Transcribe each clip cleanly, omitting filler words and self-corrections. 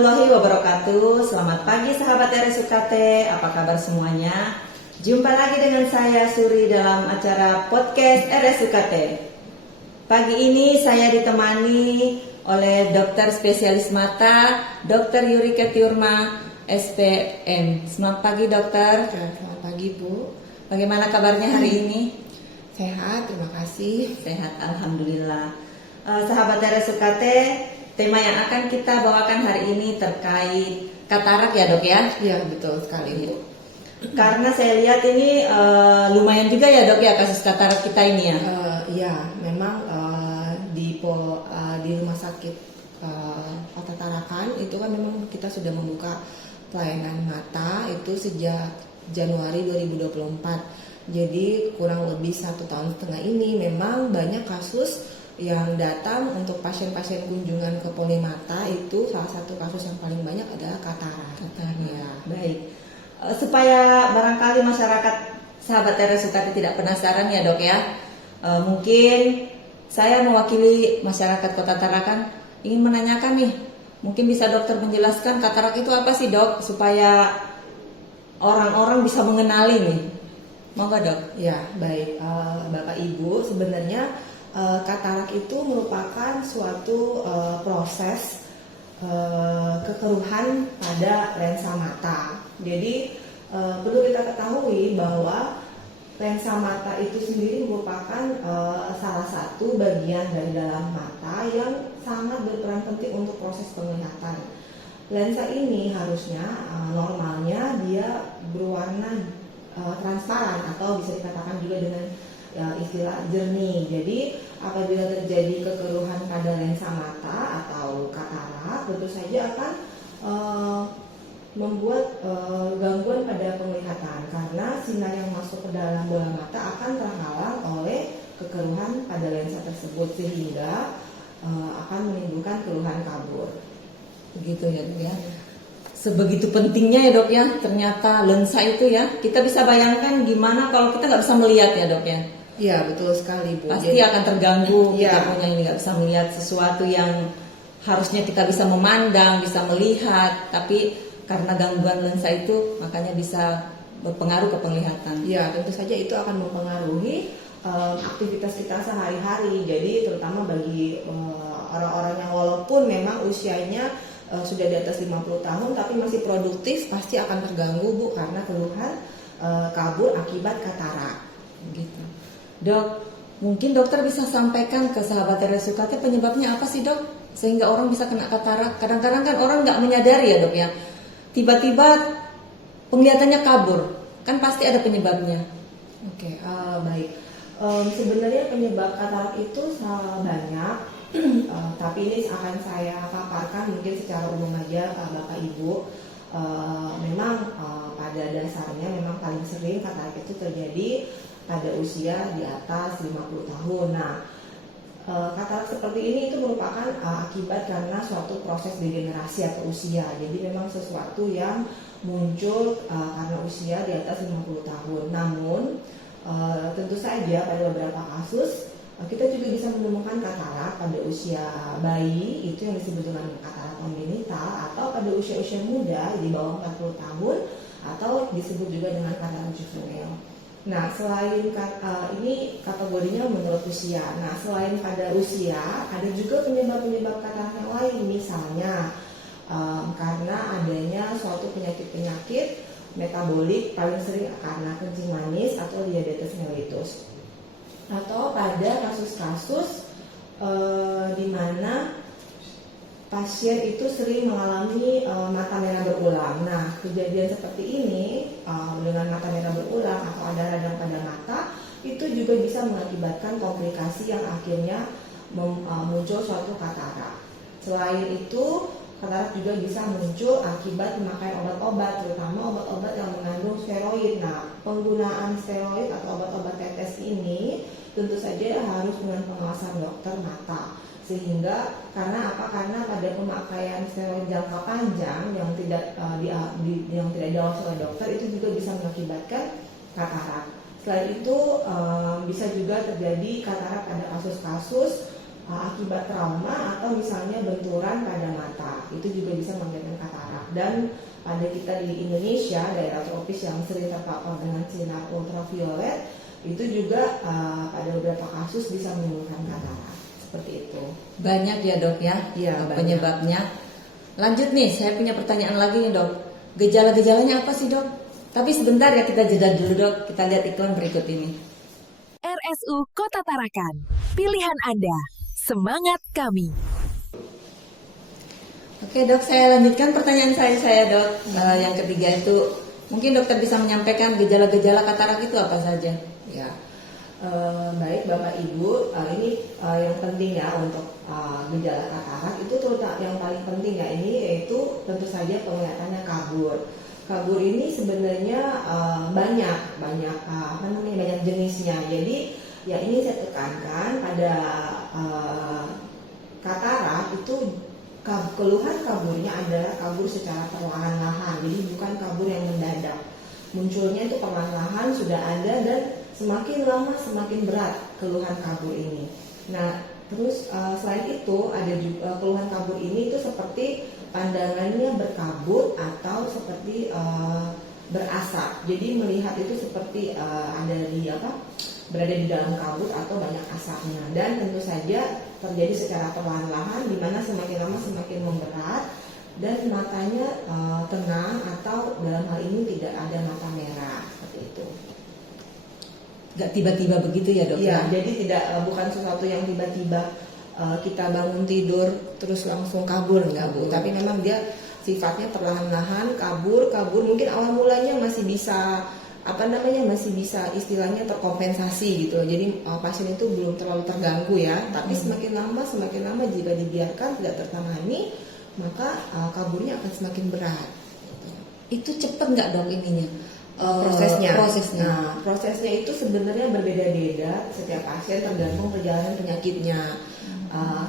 warahmatullahi wabarakatuh. Selamat pagi sahabat RSUKT, apa kabar semuanya? Jumpa lagi dengan saya Suri dalam acara podcast RSUKT. Pagi ini saya ditemani oleh dokter spesialis mata, Dr. Yurika Tiurma, SPM. Selamat pagi dokter. Selamat pagi Bu. Bagaimana kabarnya hari ini? Sehat, terima kasih. Sehat, alhamdulillah. Sahabat RSUKT, tema yang akan kita bawakan hari ini terkait katarak ya dok ya? Iya betul sekali Bu. Karena saya lihat ini lumayan juga ya dok ya kasus katarak kita ini ya? Iya, memang di rumah sakit Kota Tarakan itu kan memang kita sudah membuka pelayanan mata itu sejak Januari 2024. Jadi kurang lebih 1,5 tahun ini memang banyak kasus yang datang untuk pasien-pasien kunjungan ke polimata. Itu salah satu kasus yang paling banyak adalah katarak. Ya, baik. Supaya barangkali masyarakat sahabat RSUKT tidak penasaran ya dok ya, mungkin saya mewakili masyarakat Kota Tarakan ingin menanyakan nih, mungkin bisa dokter menjelaskan katarak itu apa sih dok, supaya orang-orang bisa mengenali nih. Mau nggak dok? Ya baik, Bapak Ibu, sebenarnya katarak itu merupakan suatu proses kekeruhan pada lensa mata. Jadi perlu kita ketahui bahwa lensa mata itu sendiri merupakan salah satu bagian dari dalam mata yang sangat berperan penting untuk proses penglihatan. Lensa ini harusnya normalnya dia berwarna transparan atau bisa dikatakan juga dengan istilah jernih. Jadi apabila terjadi kekeruhan pada lensa mata atau katarak, tentu saja akan membuat gangguan pada penglihatan karena sinar yang masuk ke dalam bola mata akan terhalang oleh kekeruhan pada lensa tersebut sehingga akan menimbulkan keluhan kabur. Begitu ya dok ya. Sebegitu pentingnya ya dok ya, ternyata lensa itu ya, kita bisa bayangkan gimana kalau kita nggak bisa melihat ya dok ya. Iya betul sekali Bu. Pasti akan terganggu ya. Kita punya ini nggak bisa melihat sesuatu yang harusnya kita bisa memandang, bisa melihat, tapi karena gangguan lensa itu makanya bisa berpengaruh ke penglihatan. Ya tentu saja itu akan mempengaruhi aktivitas kita sehari-hari. Jadi terutama bagi orang-orang yang walaupun memang usianya sudah di atas 50 tahun tapi masih produktif, pasti akan terganggu Bu karena keluhan kabur akibat katarak. Gitu. Dok, mungkin dokter bisa sampaikan ke sahabat RSUKT penyebabnya apa sih dok? Sehingga orang bisa kena katarak. Kadang-kadang kan orang nggak menyadari ya dok ya. Tiba-tiba penglihatannya kabur, kan pasti ada penyebabnya. Oke, baik. Sebenarnya penyebab katarak itu banyak. Tapi ini akan saya paparkan mungkin secara umum aja Bapak Ibu. Memang pada dasarnya memang paling sering katarak itu terjadi pada usia di atas 50 tahun. Nah, katarak seperti ini itu merupakan akibat karena suatu proses degenerasi atau usia. Jadi memang sesuatu yang muncul karena usia di atas 50 tahun. Namun tentu saja pada beberapa kasus kita juga bisa menemukan katarak pada usia bayi, itu yang disebut dengan katarak kongenital, atau pada usia-usia muda di bawah 40 tahun, atau disebut juga dengan katarak juvenil. Nah, selain ini kategorinya menurut usia. Nah, selain pada usia, ada juga penyebab-penyebab katarak yang lain, misalnya karena adanya suatu penyakit-penyakit metabolik, paling sering karena kencing manis atau diabetes mellitus. Atau pada kasus-kasus di mana pasien itu sering mengalami mata merah berulang. Nah, kejadian seperti ini dengan mata merah berulang atau ada radang pada mata itu juga bisa mengakibatkan komplikasi yang akhirnya muncul suatu katarak. Selain itu, katarak juga bisa muncul akibat pemakaian obat-obat, terutama obat-obat yang mengandung steroid. Nah, penggunaan steroid atau obat-obat tetes ini tentu saja harus dengan pengawasan dokter mata. Sehingga karena apa? Karena pada pemakaian steroid jangka panjang yang tidak diawasi oleh dokter itu juga bisa mengakibatkan katarak. Selain itu bisa juga terjadi katarak pada kasus-kasus akibat trauma atau misalnya benturan pada mata, itu juga bisa mengakibatkan katarak. Dan pada kita di Indonesia, daerah tropis yang sering terpapar dengan sinar ultraviolet, itu juga pada beberapa kasus bisa menimbulkan katarak. Seperti itu. Banyak ya dok ya, Iya, penyebabnya. Lanjut nih, saya punya pertanyaan lagi nih dok. Gejala-gejalanya apa sih dok? Tapi sebentar ya, kita jeda dulu dok. Kita lihat iklan berikut ini. RSU Kota Tarakan, pilihan Anda, semangat kami. Oke dok, saya lanjutkan pertanyaan saya dok. Yang ketiga itu, mungkin dokter bisa menyampaikan gejala-gejala katarak itu apa saja? Ya, baik Bapak Ibu, ini yang penting ya untuk gejala katarak itu terutama yang paling penting ya ini yaitu tentu saja penglihatannya kabur. Kabur ini sebenarnya banyak jenisnya. Jadi ya ini saya tekankan pada katarak itu keluhan kaburnya adalah kabur secara perlahan-lahan. Jadi bukan kabur yang mendadak. Munculnya itu perlahan-lahan sudah ada dan semakin lama semakin berat keluhan kabur ini. Nah, terus selain itu ada juga keluhan kabur ini itu seperti pandangannya berkabut atau seperti berasap. Jadi melihat itu seperti berada di dalam kabut atau banyak asapnya. Dan tentu saja terjadi secara perlahan-lahan, di mana semakin lama semakin memberat dan matanya tenang atau dalam hal ini tidak ada mata merah seperti itu. Gak tiba-tiba begitu ya dok? Iya, jadi tidak bukan sesuatu yang tiba-tiba kita bangun tidur terus langsung kabur, enggak Bu. Tapi memang dia sifatnya perlahan-lahan kabur. Mungkin awal mulanya masih bisa masih bisa istilahnya terkompensasi gitu. Jadi pasien itu belum terlalu terganggu ya. Tapi semakin lama jika dibiarkan tidak tertangani, maka kaburnya akan semakin berat. Itu cepet nggak dok ininya? Prosesnya. Nah, prosesnya itu sebenarnya berbeda-beda setiap pasien tergantung perjalanan penyakitnya.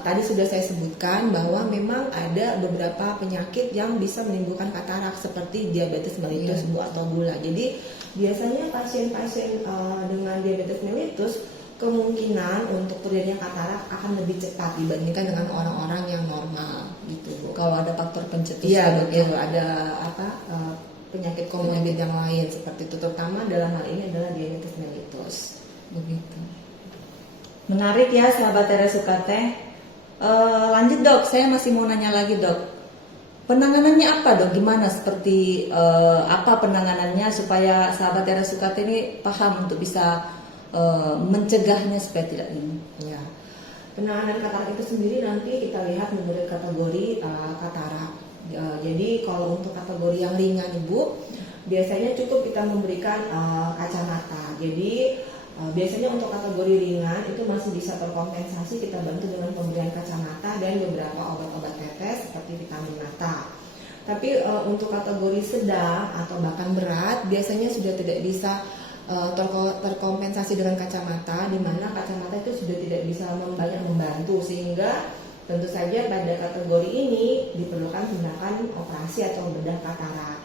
Tadi sudah saya sebutkan bahwa memang ada beberapa penyakit yang bisa menimbulkan katarak seperti diabetes mellitus atau gula. Jadi biasanya pasien-pasien dengan diabetes mellitus kemungkinan untuk terjadinya katarak akan lebih cepat dibandingkan dengan orang-orang yang normal gitu. Kalau ada faktor pencetus, iya betul. Ada penyakit komorbid yang lain seperti itu, terutama dalam hal ini adalah diabetes mellitus. Begitu. Menarik ya sahabat RSU KT. Lanjut dok, saya masih mau nanya lagi dok. Penanganannya apa dok? Gimana seperti apa penanganannya supaya sahabat RSU KT ini paham untuk bisa mencegahnya supaya tidak ini? Ya. Penanganan katarak itu sendiri nanti kita lihat menurut kategori katarak. Jadi kalau untuk kategori yang ringan Ibu, biasanya cukup kita memberikan kacamata. Jadi biasanya untuk kategori ringan itu masih bisa terkompensasi, kita bantu dengan pemberian kacamata dan beberapa obat-obat tetes seperti vitamin mata. Tapi untuk kategori sedang atau bahkan berat biasanya sudah tidak bisa terkompensasi dengan kacamata, di mana kacamata itu sudah tidak bisa banyak membantu, sehingga tentu saja pada kategori ini diperlukan tindakan operasi atau bedah katarak.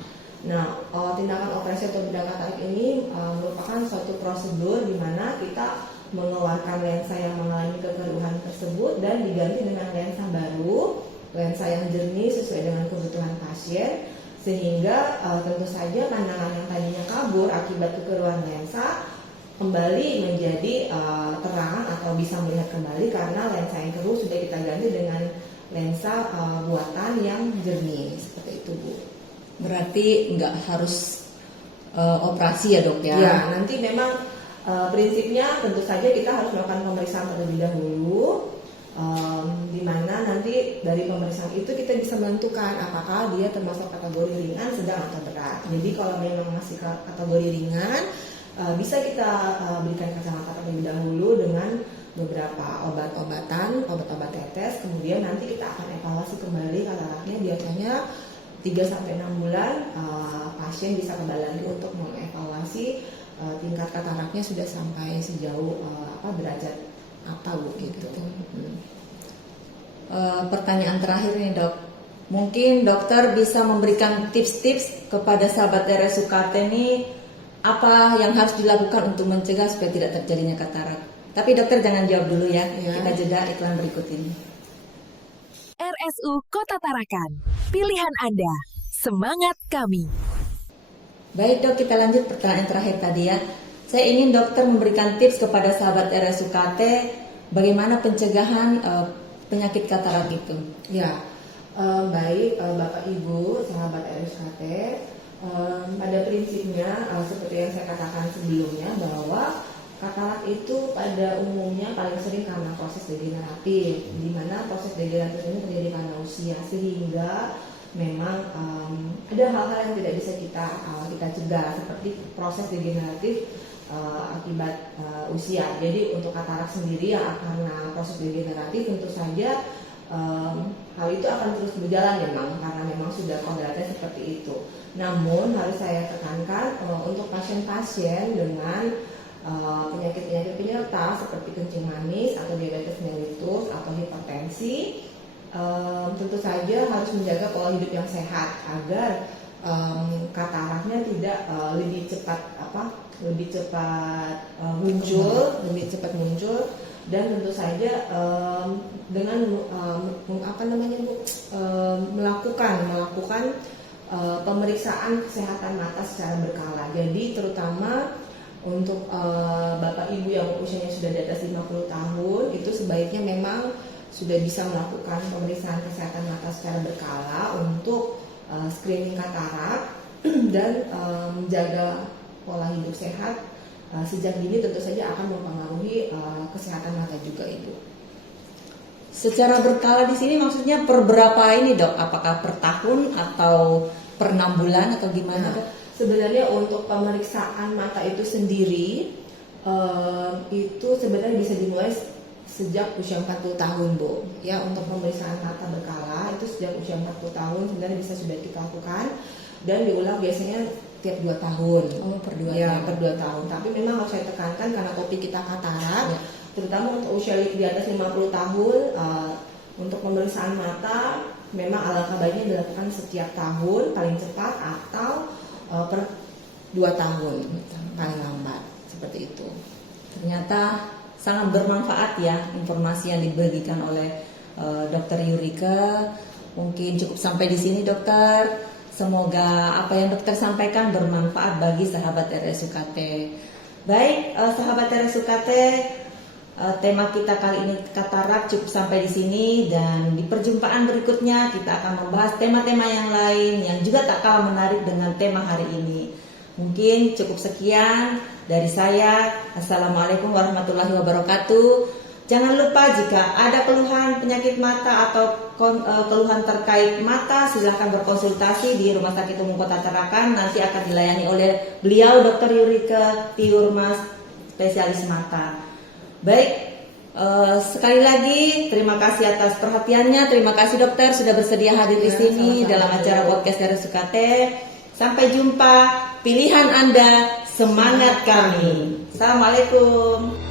Nah, tindakan operasi atau bedah katarak ini merupakan suatu prosedur di mana kita mengeluarkan lensa yang mengalami kekeruhan tersebut dan diganti dengan lensa baru, lensa yang jernih sesuai dengan kebutuhan pasien, sehingga tentu saja pandangan yang tadinya kabur akibat kekeruhan lensa kembali menjadi terang atau bisa melihat kembali karena lensa yang keruh sudah kita ganti dengan lensa buatan yang jernih seperti itu Bu. Berarti nggak harus operasi ya dok ya? Ya, nanti memang prinsipnya tentu saja kita harus melakukan pemeriksaan terlebih dahulu, di mana nanti dari pemeriksaan itu kita bisa menentukan apakah dia termasuk kategori ringan, sedang atau berat. Jadi kalau memang masih kategori ringan, bisa kita berikan kacamata terlebih dahulu dengan beberapa obat-obat tetes. Kemudian nanti kita akan evaluasi kembali kataraknya. Biasanya 3-6 bulan pasien bisa kembali lagi untuk mengevaluasi tingkat kataraknya sudah sampai sejauh derajat apa Bu gitu. Pertanyaan terakhir nih dok, mungkin dokter bisa memberikan tips-tips kepada sahabat RSU KT ini apa yang harus dilakukan untuk mencegah supaya tidak terjadinya katarak? Tapi dokter jangan jawab dulu ya, Ya. kita jeda iklan berikut ini. RSU Kota Tarakan, pilihan Anda, semangat kami. Baik dok, kita lanjut pertanyaan terakhir tadi ya. Saya ingin dokter memberikan tips kepada sahabat RSUKT bagaimana pencegahan penyakit katarak itu. Ya, baik Bapak Ibu, sahabat RSKT, pada prinsipnya seperti yang saya katakan sebelumnya bahwa katarak itu pada umumnya paling sering karena proses degeneratif, di mana proses degeneratif ini terjadi karena usia, sehingga memang ada hal-hal yang tidak bisa kita cegah seperti proses degeneratif akibat usia. Jadi untuk katarak sendiri yang karena proses degeneratif tentu saja hal itu akan terus berjalan memang karena memang sudah kodratnya seperti itu. Namun harus saya tekankan untuk pasien-pasien dengan penyakit-penyakit penyerta seperti kencing manis atau diabetes mellitus atau hipertensi, tentu saja harus menjaga pola hidup yang sehat agar kataraknya tidak lebih cepat muncul dan tentu saja dengan melakukan pemeriksaan kesehatan mata secara berkala. Jadi terutama untuk Bapak Ibu yang usianya sudah di atas 50 tahun itu sebaiknya memang sudah bisa melakukan pemeriksaan kesehatan mata secara berkala untuk screening katarak dan menjaga pola hidup sehat sejak dini tentu saja akan mempengaruhi kesehatan mata juga itu. Secara berkala di sini maksudnya per berapa ini dok? Apakah per tahun atau per 6 bulan atau gimana? Sebenarnya untuk pemeriksaan mata itu sendiri itu sebenarnya bisa dimulai sejak usia 40 tahun Bu. Ya, untuk pemeriksaan mata berkala itu sejak usia 40 tahun sebenarnya bisa sudah kita lakukan dan diulang biasanya tiap 2 tahun. Oh, per 2 ya, tahun. per 2 tahun. Tapi memang harus saya tekankan karena topik kita katarak, Ya. terutama untuk usia di atas 50 tahun untuk pemeriksaan mata memang alangkah baiknya dilakukan setiap tahun paling cepat atau per 2 tahun paling lambat, seperti itu. Ternyata sangat bermanfaat ya informasi yang dibagikan oleh Dokter Yurika. Mungkin cukup sampai di sini dokter. Semoga apa yang dokter sampaikan bermanfaat bagi sahabat RSUKT. Baik, sahabat RSUKT, tema kita kali ini katarak cukup sampai di sini dan di perjumpaan berikutnya kita akan membahas tema-tema yang lain yang juga tak kalah menarik dengan tema hari ini. Mungkin cukup sekian dari saya. Assalamualaikum warahmatullahi wabarakatuh. Jangan lupa jika ada keluhan penyakit mata atau keluhan terkait mata, silahkan berkonsultasi di Rumah Sakit Umum Kota Tarakan. Nanti akan dilayani oleh beliau Dr. Yurika Tiurmas, spesialis mata. Baik, sekali lagi terima kasih atas perhatiannya. Terima kasih dokter sudah bersedia hadir di sini sama-sama. dalam acara podcast dari RSUKT. Sampai jumpa, pilihan Anda, semangat kami. Assalamualaikum.